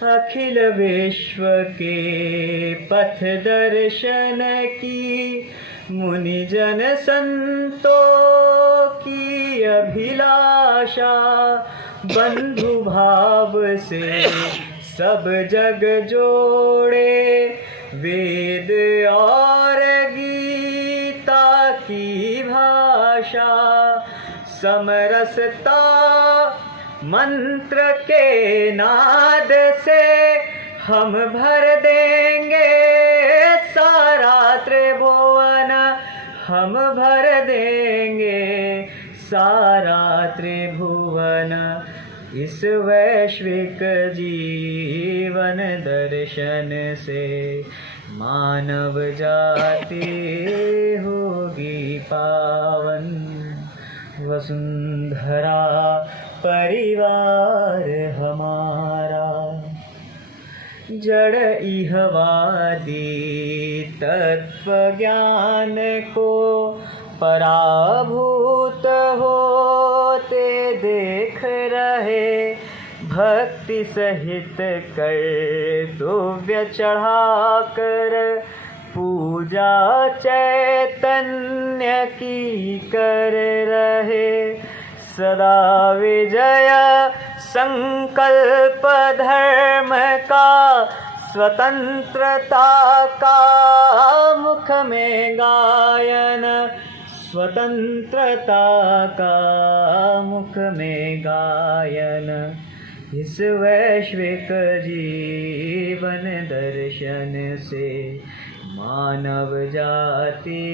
अखिल विश्व के पथ दर्शन की मुनिजन संतों की अभिलाषा। बंधु भाव से सब जग जोड़े, वेद और गीता की भाषा। समरसता मंत्र के नाद से हम भर देंगे सारा त्रिभुवन, हम भर देंगे सारा त्रिभुवन। इस वैश्विक जीवन दर्शन से मानव जाति होगी पावन। वसुंधरा परिवार हमारा, जड़ इहवादी तत्व ज्ञान को पराभूत होते देख रहे। भक्ति सहित कर्तव्य चढ़ाकर पूजा चैतन्य की कर रहे। सदा विजय संकल्प धर्म का, स्वतंत्रता का मुख में गायन, स्वतंत्रता का मुख में गायन। इस वैश्विक जीवन दर्शन से मानव जाति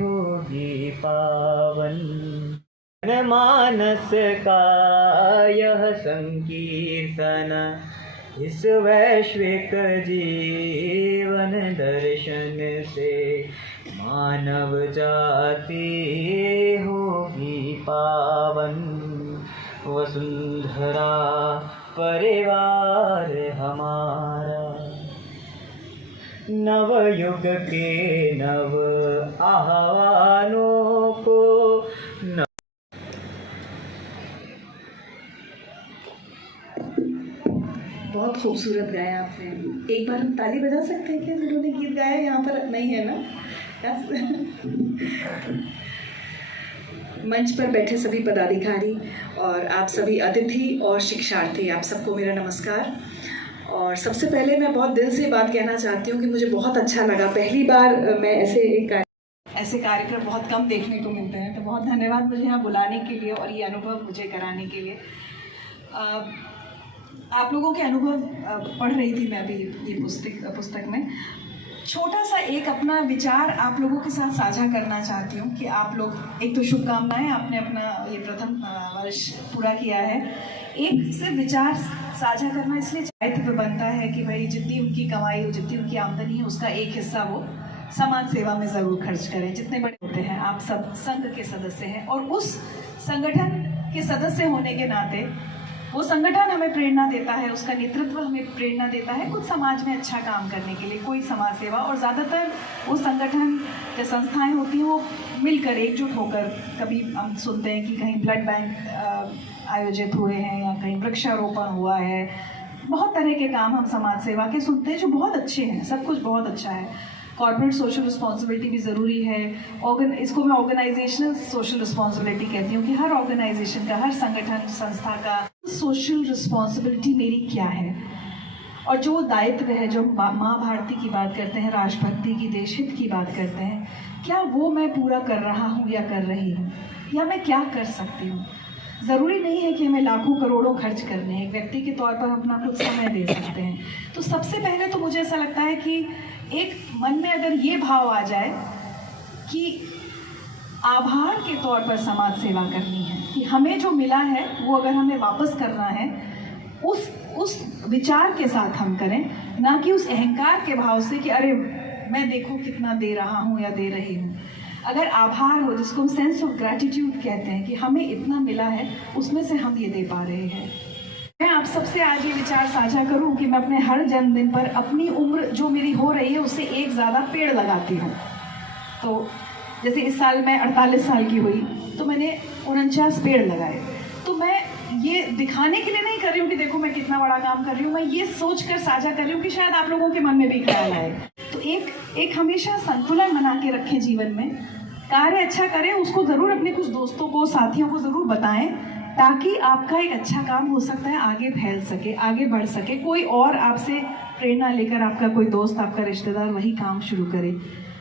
होगी पावन। मानस का यह संकीर्तन, इस वैश्विक जीवन दर्शन से मानव जाति होगी पावन। वसुंधरा परिवार हमारा, नवयुग के नव आह्वानों को बहुत खूबसूरत गाया आपने। एक बार हम ताली बजा सकते हैं क्या जिन्होंने गीत गाया? यहाँ पर नहीं है ना? मंच पर बैठे सभी पदाधिकारी और आप सभी अतिथि और शिक्षार्थी, आप सबको मेरा नमस्कार। और सबसे पहले मैं बहुत दिल से बात कहना चाहती हूँ कि मुझे बहुत अच्छा लगा। पहली बार मैं ऐसे कार्यक्रम बहुत कम देखने को मिलते हैं, तो बहुत धन्यवाद मुझे यहाँ बुलाने के लिए और ये अनुभव मुझे कराने के लिए। आप लोगों के अनुभव पढ़ रही थी मैं अभी ये पुस्तक में। छोटा सा एक अपना विचार आप लोगों के साथ साझा करना चाहती हूँ कि आप लोग, एक तो शुभकामनाएं, आपने अपना ये प्रथम वर्ष पूरा किया है। एक से विचार साझा करना इसलिए दायित्व बनता है कि भाई जितनी उनकी कमाई हो, जितनी उनकी आमदनी है, उसका एक हिस्सा वो समाज सेवा में ज़रूर खर्च करें। जितने बड़े होते हैं, आप सब संघ के सदस्य हैं और उस संगठन के सदस्य होने के नाते वो संगठन हमें प्रेरणा देता है, उसका नेतृत्व हमें प्रेरणा देता है कुछ समाज में अच्छा काम करने के लिए, कोई समाज सेवा। और ज़्यादातर वो संगठन जो संस्थाएं होती हैं वो मिलकर एकजुट होकर, कभी हम सुनते हैं कि कहीं ब्लड बैंक आयोजित हुए हैं या कहीं वृक्षारोपण हुआ है। बहुत तरह के काम हम समाज सेवा के सुनते हैं जो बहुत अच्छे हैं, सब कुछ बहुत अच्छा है। कॉर्पोरेट सोशल रिस्पॉन्सिबिलिटी भी ज़रूरी है। इसको मैं ऑर्गेनाइजेशनल सोशल रिस्पॉन्सिबिलिटी कहती हूँ कि हर ऑर्गेनाइजेशन का, हर संगठन संस्था का सोशल रिस्पॉन्सिबिलिटी मेरी क्या है और जो दायित्व है, जो माँ भारती की बात करते हैं, राष्ट्रभक्ति की, देशहित की बात करते हैं, क्या वो मैं पूरा कर रहा हूँ या कर रही हूँ, या मैं क्या कर सकती हूँ। ज़रूरी नहीं है कि हमें लाखों करोड़ों खर्च करने हैं, एक व्यक्ति के तौर पर अपना कुछ समय दे सकते हैं। तो सबसे पहले तो मुझे ऐसा लगता है कि एक मन में अगर ये भाव आ जाए कि आभार के तौर पर समाज सेवा करनी है, कि हमें जो मिला है वो अगर हमें वापस करना है, उस विचार के साथ हम करें, ना कि उस अहंकार के भाव से कि अरे मैं देखो कितना दे रहा हूँ या दे रही हूँ। अगर आभार हो, जिसको हम सेंस ऑफ ग्रैटिट्यूड कहते हैं कि हमें इतना मिला है, उसमें से हम ये दे पा रहे हैं। मैं आप सबसे आज ये विचार साझा करूं कि मैं अपने हर जन्मदिन पर अपनी उम्र जो मेरी हो रही है उससे एक ज़्यादा पेड़ लगाती हूँ। तो जैसे इस साल मैं 48 साल की हुई तो मैंने 49 पेड़ लगाए। तो मैं ये दिखाने के लिए नहीं कर रही हूँ कि देखो मैं कितना बड़ा काम कर रही हूँ, मैं ये सोच कर साझा कर रही हूँ कि शायद आप लोगों के मन में भी ख्याल आए। तो एक हमेशा संतुलन बना के रखें जीवन में, कार्य अच्छा करें, उसको ज़रूर अपने कुछ दोस्तों को, साथियों को ज़रूर बताएं, ताकि आपका एक अच्छा काम हो सकता है आगे फैल सके, आगे बढ़ सके, कोई और आपसे प्रेरणा लेकर, आपका कोई दोस्त, आपका रिश्तेदार वही काम शुरू करे।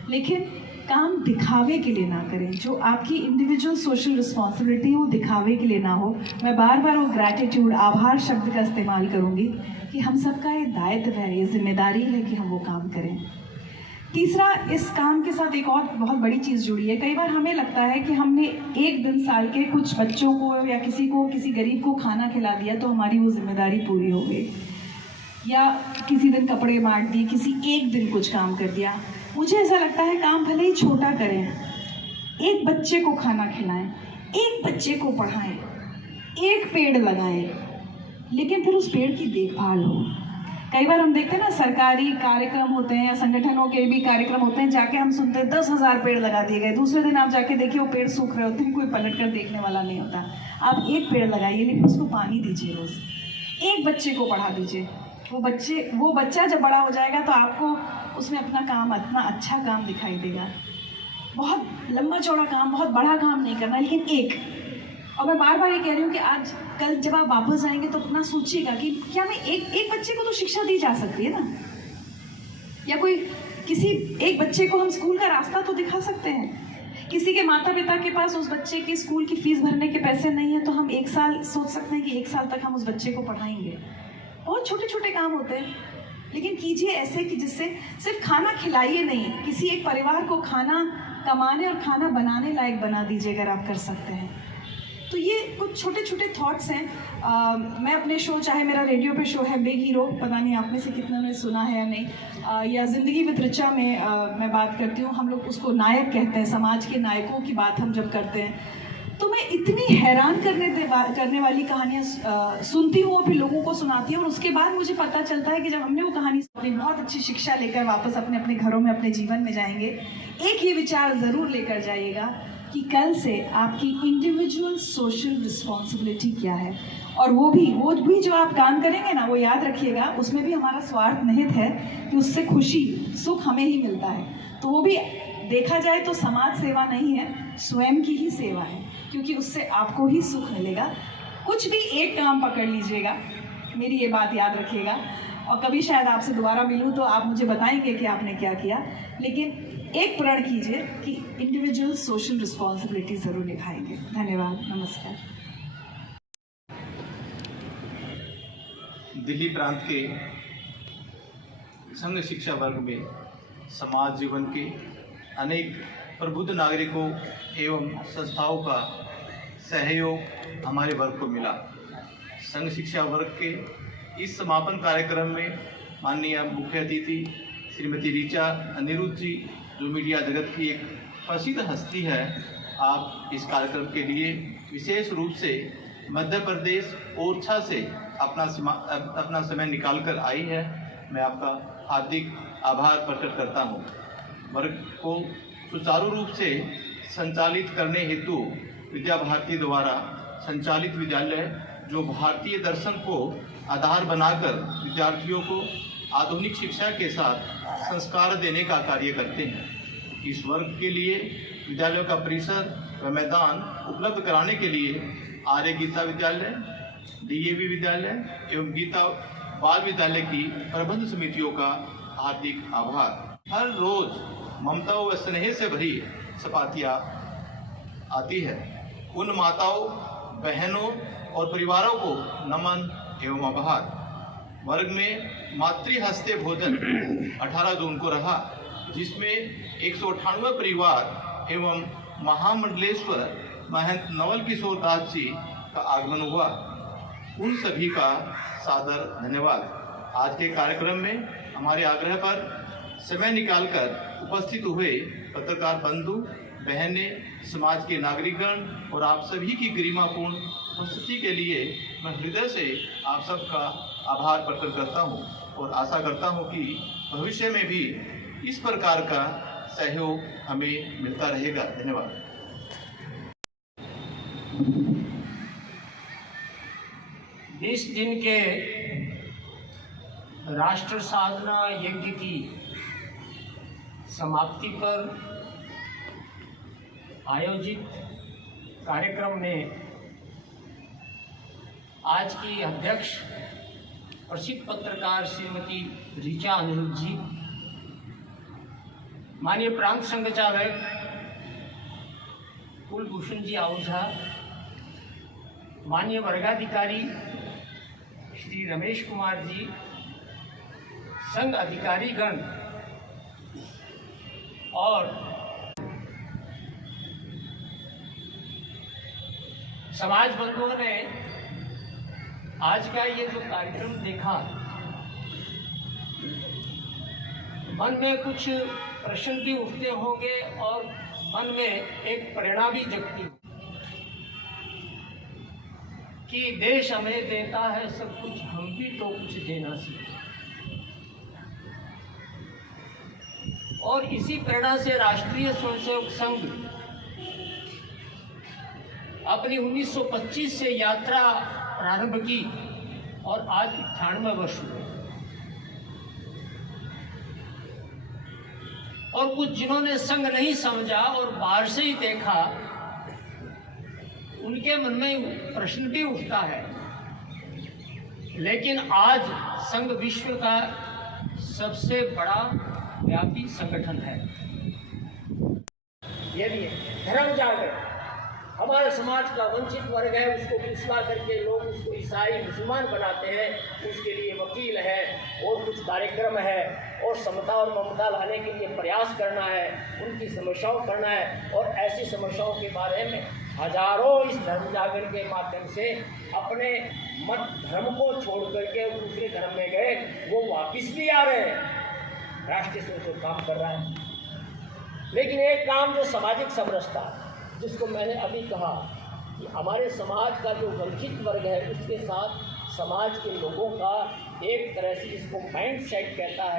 लेकिन काम दिखावे के लिए ना करें, जो आपकी इंडिविजुअल सोशल रिस्पॉन्सिबिलिटी है वो दिखावे के लिए ना हो। मैं बार बार वो ग्रैटिट्यूड, आभार शब्द का इस्तेमाल करूँगी कि हम सबका ये दायित्व है, ये जिम्मेदारी है कि हम वो काम करें। तीसरा, इस काम के साथ एक और बहुत बड़ी चीज़ जुड़ी है। कई बार हमें लगता है कि हमने एक दिन साल के कुछ बच्चों को या किसी गरीब को खाना खिला दिया तो हमारी वो जिम्मेदारी पूरी हो गई, या किसी दिन कपड़े बांट दिए, किसी एक दिन कुछ काम कर दिया। मुझे ऐसा लगता है काम भले ही छोटा करें, एक बच्चे को खाना खिलाएं, एक बच्चे को पढ़ाएं, एक पेड़ लगाएं, लेकिन फिर उस पेड़ की देखभाल हो। कई बार हम देखते हैं ना, सरकारी कार्यक्रम होते हैं या संगठनों के भी कार्यक्रम होते हैं, जाके हम सुनते हैं 10,000 पेड़ लगा दिए गए, दूसरे दिन आप जाके देखिए वो पेड़ सूख रहे होते हैं, कोई पलट कर देखने वाला नहीं होता। आप एक पेड़ लगाइए, लेकिन उसको पानी दीजिए रोज़, एक बच्चे को पढ़ा दीजिए। वो बच्चा जब बड़ा हो जाएगा तो आपको उसमें अपना काम, इतना अच्छा काम दिखाई देगा। बहुत लंबा चौड़ा काम, बहुत बड़ा काम नहीं करना, लेकिन एक। और मैं बार बार ये कह रही हूँ कि आज कल जब आप वापस जाएंगे तो अपना सोचिएगा कि क्या मैं एक बच्चे को तो शिक्षा दी जा सकती है ना, या किसी एक बच्चे को हम स्कूल का रास्ता तो दिखा सकते हैं। किसी के माता पिता के पास उस बच्चे की स्कूल की फीस भरने के पैसे नहीं है, तो हम 1 साल सोच सकते हैं कि 1 साल तक हम उस बच्चे को पढ़ाएंगे। बहुत छोटे छोटे काम होते हैं, लेकिन कीजिए ऐसे कि जिससे सिर्फ खाना खिलाइए नहीं, किसी एक परिवार को खाना कमाने और खाना बनाने लायक बना दीजिए अगर आप कर सकते हैं। तो ये कुछ छोटे छोटे थॉट्स हैं। मैं अपने शो, चाहे मेरा रेडियो पे शो है बिग हीरो, पता नहीं आप में से कितने ने सुना है या नहीं, या ज़िंदगी विद ऋचा में मैं बात करती हूँ, हम लोग उसको नायक कहते हैं, समाज के नायकों की बात हम जब करते हैं, तो मैं इतनी हैरान करने वाली कहानियाँ सुनती हूँ और फिर लोगों को सुनाती हूँ, और उसके बाद मुझे पता चलता है कि जब हमने वो कहानी सुनी, बहुत अच्छी शिक्षा लेकर वापस अपने घरों में, अपने जीवन में जाएंगे, एक ही विचार ज़रूर लेकर जाइएगा कि कल से आपकी इंडिविजुअल सोशल रिस्पॉन्सिबिलिटी क्या है। और वो भी जो आप काम करेंगे ना, वो याद रखिएगा, उसमें भी हमारा स्वार्थ निहित है कि उससे खुशी, सुख हमें ही मिलता है। तो वो भी देखा जाए तो समाज सेवा नहीं है, स्वयं की ही सेवा है, क्योंकि उससे आपको ही सुख मिलेगा। कुछ भी एक काम पकड़ लीजिएगा, मेरी ये बात याद रखिएगा, और कभी शायद आपसे दोबारा मिलूँ तो आप मुझे बताएंगे कि आपने क्या किया, लेकिन एक प्रण कीजिए कि इंडिविजुअल सोशल रिस्पॉन्सिबिलिटी ज़रूर निभाएंगे। धन्यवाद, नमस्कार। दिल्ली प्रांत के संघ शिक्षा वर्ग में समाज जीवन के अनेक प्रबुद्ध नागरिकों एवं संस्थाओं का सहयोग हमारे वर्ग को मिला। संघ शिक्षा वर्ग के इस समापन कार्यक्रम में माननीय मुख्य अतिथि श्रीमती ऋचा अनिरुद्ध जी, जो मीडिया जगत की एक प्रसिद्ध हस्ती है, आप इस कार्यक्रम के लिए विशेष रूप से मध्य प्रदेश ओरछा से अपना समय निकालकर आई है। मैं आपका हार्दिक आभार प्रकट करता हूँ। वर्ग को सुचारू रूप से संचालित करने हेतु विद्या भारती द्वारा संचालित विद्यालय, जो भारतीय दर्शन को आधार बनाकर विद्यार्थियों को आधुनिक शिक्षा के साथ संस्कार देने का कार्य करते हैं, इस वर्ग के लिए विद्यालयों का परिसर व मैदान उपलब्ध कराने के लिए आर्य गीता विद्यालय, डीएवी विद्यालय एवं गीता बाल विद्यालय की प्रबंध समितियों का हार्दिक आभार। हर रोज ममता व स्नेह से भरी सपातियाँ आती है। उन माताओं, बहनों और परिवारों को नमन एवं आभार। वर्ग में मातृहस्ते भोजन 18 जून को रहा, जिसमें 198 परिवार एवं महामंडलेश्वर महंत नवल किशोर दास जी का आगमन हुआ। उन सभी का सादर धन्यवाद। आज के कार्यक्रम में हमारे आग्रह पर समय निकालकर उपस्थित हुए पत्रकार बंधु, बहनें, समाज के नागरिकगण और आप सभी की गरिमापूर्ण उपस्थिति के लिए मैं हृदय से आप सबका आभार प्रकट करता हूं और आशा करता हूं कि भविष्य में भी इस प्रकार का सहयोग हमें मिलता रहेगा। धन्यवाद। 20 दिन के राष्ट्र साधना यज्ञ की समाप्ति पर आयोजित कार्यक्रम में आज की अध्यक्ष प्रसिद्ध पत्रकार श्रीमती ऋचा अनिरुद्ध जी, माननीय प्रांत संघचालक कुलभूषण जी आहूजा, माननीय वर्गाधिकारी श्री रमेश कुमार जी, संघ अधिकारीगण और समाज बंधुओं ने आज का ये जो कार्यक्रम देखा, मन में कुछ प्रश्न भी उठते होंगे और मन में एक प्रेरणा भी जगती होगी कि देश हमें देता है सब कुछ, हम भी तो कुछ देना सीखें। और इसी प्रेरणा से राष्ट्रीय स्वयंसेवक संघ अपनी 1925 से यात्रा प्रारंभ की और आज 98 वर्ष हुए। और कुछ जिन्होंने संघ नहीं समझा और बाहर से ही देखा, उनके मन में प्रश्न भी उठता है। लेकिन आज संघ विश्व का सबसे बड़ा व्यापी संगठन है। यदि धर्म जागरण हमारे समाज का वंचित वर्ग है, उसको पिछड़ा करके लोग उसको ईसाई मुसलमान बनाते हैं, उसके लिए वकील है और कुछ कार्यक्रम है और समता और ममता लाने के लिए प्रयास करना है, उनकी समस्याओं करना है। और ऐसी समस्याओं के बारे में हजारों इस धर्म जागरण के माध्यम से अपने मत धर्म को छोड़ करके दूसरे धर्म में गए, वो वापिस भी आ रहे हैं। राष्ट्रीय स्वयंसेवक काम कर रहा है, लेकिन एक काम जो सामाजिक समरसता, जिसको मैंने अभी कहा कि हमारे समाज का जो वंचित वर्ग है, उसके साथ समाज के लोगों का एक तरह से जिसको माइंड सेट कहता है।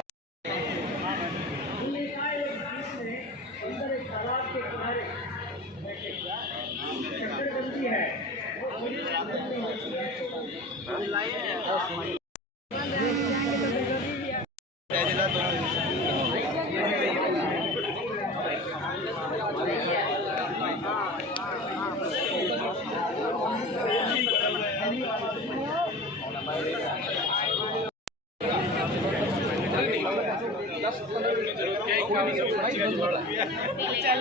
चल